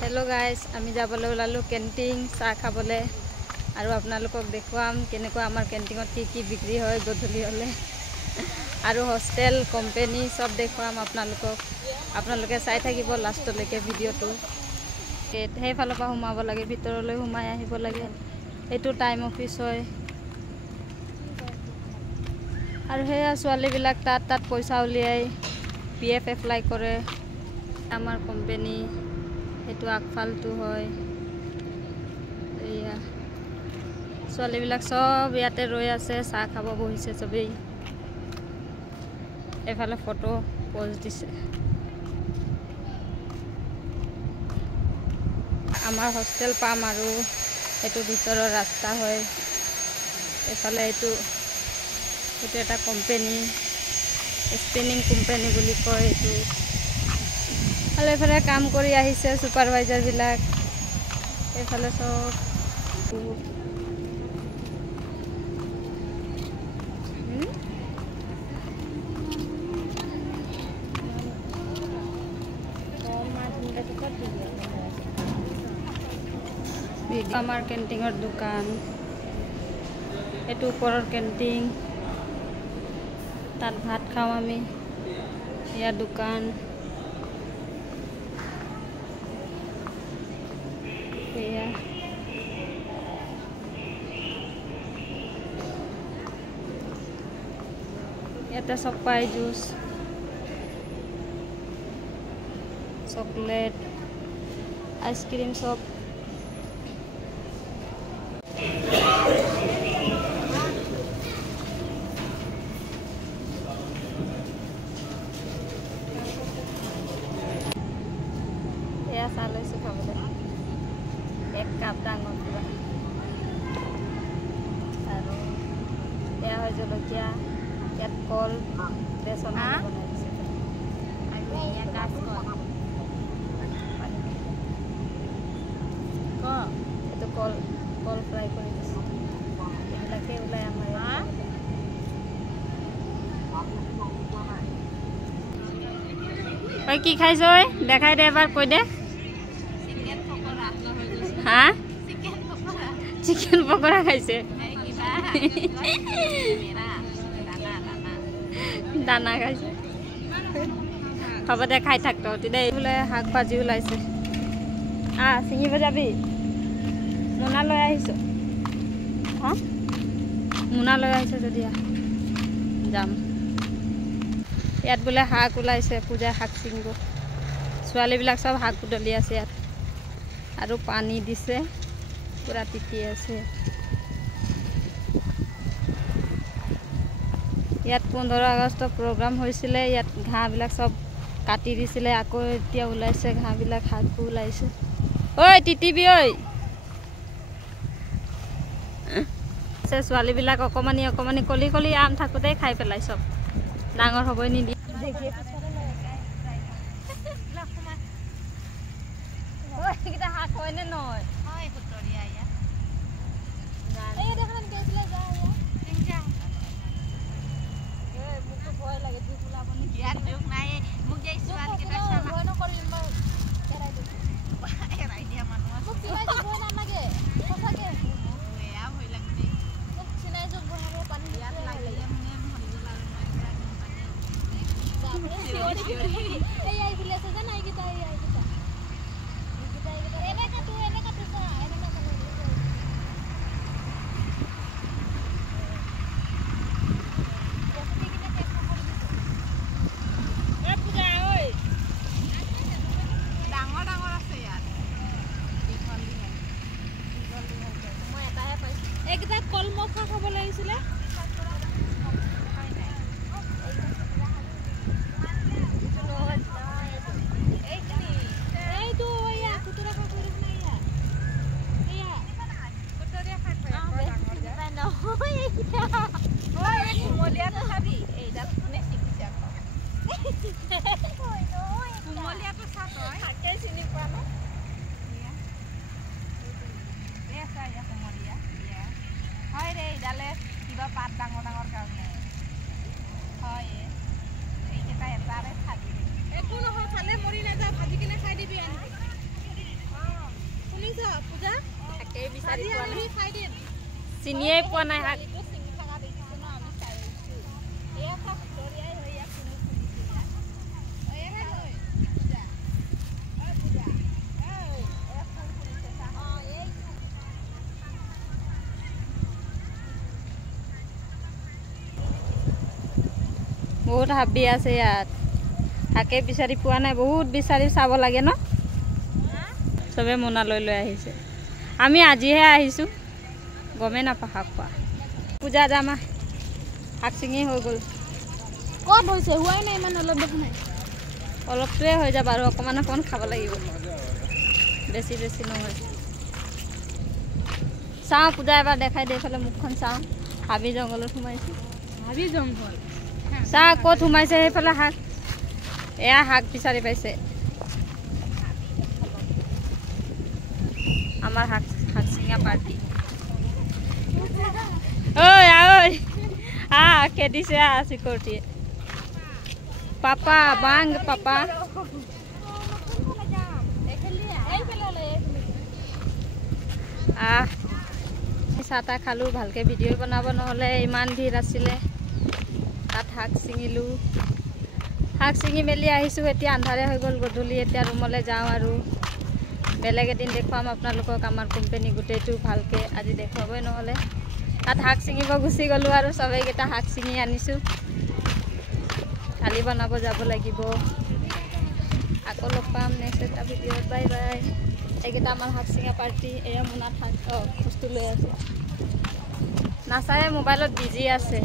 Hello guys आमी जाबले ओलालो canteen चाह खाबले आरो आपनालोকক देखुवाम केनेको आमार कैंटीनत की बिक्री হয় গধূলি হলে आरो हॉस्टेल कंपनी सब देखुवाम आपनालोके চাই থাকিব লাষ্টলৈকে ভিডিওটো এই ফালৰ পৰা সোমাব লাগে ভিতৰলৈ সোমাই আহিব লাগে এটো টাইম অফিস হয় আৰু হেয়া ছোৱালীবিলাক তাত পইচা উলিয়াই পিএফ এপ্লাই কৰে আমাৰ কোম্পানী এটো আকফালটো হয় এয়া ছোৱালীবিলাক সব ইয়াতে ৰৈ আছে চাহ খাব বহিছে সবেই এফালে ফটো পোজ দিছে আমাৰ হোস্টেল পাম আৰু এটো ভিতৰৰ ৰাস্তা হয় এফালে এটো এটা কোম্পানী স্পিনিং কোম্পানী বুলি কয় এটো আলে এফালে কাম কৰি আহিছে সুপাৰভাইজাৰ বিলাক এফালে সব আমার ক্যান্টিনের দোকান এটো উপরের ক্যান্টিন তাত ভাত খাও আমি ইয়া দোকান ইয়া ইয়াতে সব পাই জুস চকলেট আইসক্রিম সব চালৈ খাবলে এক কাপ ডাঙৰ কিবা আৰু এয়া হয় জলকীয়া ইয়াত কল বেচন বনাইছে আৰু এয়া কাঁচকল এইটো কল ফ্ৰাই কৰি দিছে এইবিলাকে ওলাই আমাৰ কি খাইছ দেখাই দে এবাৰ কৈ দে हाँ चिकन पकोड़ा खाइसे दाना खाइसे হ'ব দে খাই থাক তহঁতি দেই বোলে শাক ভাজি ওলাইছে ছিঙিব যাবি মোনা লৈ আহিছ হা মোনা লৈ আহিছ যদি যাম ইয়াত বোলে শাক ওলাইছে পূজা শাক ছিঙিব ছোৱালীবিলাক সব শাক বুটলি আছে ইয়াত আৰু পানী দিছে পুৰা তিতি আছে ইয়াত 15 আগষ্ট প্ৰগ্ৰাম হৈছিল ইয়াত ঘাঁহবিলাক সব কাটি দিছিলে আকৌ এতিয়া ওলাইছে ঘাঁহবিলাক হাত ওলাইছে ঐ তিতিবি ঐ ছোৱালীবিলাক অকমানি কলি আম থাকোতে খাই পেলাই সব ডাঙৰ হ'বই নিদি kita hak kau ini noy. Oh ikut Gloria ya. Ayo dah kan kita sila jauh ya. Tinggal. Muka kau lagi di pulau pun. Biar juk naik. Muk jadi suara kita sama. Kau nak kau lima. Kerai tu. Kerai dia mana? Muk sila juk kau nama ke? Kau sahaja. Ya, kau lagi ni. Muk sila juk kau nama pan. Biar lagi yang ni mohon jual main siori. Ayah bila saja naik kita. বিচাৰি পোৱা নাই চিনিয়ে পোৱা নাই শাক বহুত হাবি আছে ইয়াত শাকে বিচাৰি পোৱা নাই বহুত বিচাৰি চাব লাগে ন চবে মোনা লৈ লৈ আহিছে আমি আজিহে আহিছোঁ গমে নাপাওঁ শাক পোৱা পূজা যাম শাক চিঙি হৈ গ'ল ক'ত হৈছে হোৱাই নাই ইমান অলপ দেখোন নাই অলপটোৱে হৈ যাব আৰু অকণমান অকণমান খাব লাগিব বেছি বেছি নহয় চাওঁ পূজা এবাৰ দেখাই দি এইফালে মুখখন চাওঁ হাবি জংঘলত সোমাইছোঁ হাবি জংঘল চাহ ক'ত সোমাইছে সেইফালে শাক এয়া শাক বিচাৰি পাইছে আমাৰ শাক শাক চিঙা পাৰ্টি ঐ খেদিছে চিকৰটিয়ে পাপা বাং পাপা চাহ তাহ খালোঁ ভালকৈ ভিডিঅ' বনাব নহ'লে ইমান ভিৰ আছিলে তাত শাক ছিঙিলোঁ শাক ছিঙি মেলি আহিছোঁ এতিয়া আন্ধাৰে হৈ গ'ল গধূলি এতিয়া ৰুমলৈ যাওঁ আৰু বেলেগ এদিন দেখুৱাম আপোনালোকক আমাৰ কোম্পানী গোটেইটো ভালকৈ আজি দেখুৱাবই নহ'লে তাত শাক ছিঙিব গুচি গ'লোঁ আৰু চবেইকেইটা শাক ছিঙি আনিছোঁ কালি বনাব যাব লাগিব আকৌ লগ পাম নেক্সট এটা ভিডিঅ'ত বাই বাই এইকেইটা আমাৰ শাক ছিঙা পাৰ্টি এয়া মোনাত শাক বস্তু লৈ আছে নাচায়ে মোবাইলত বিজি আছে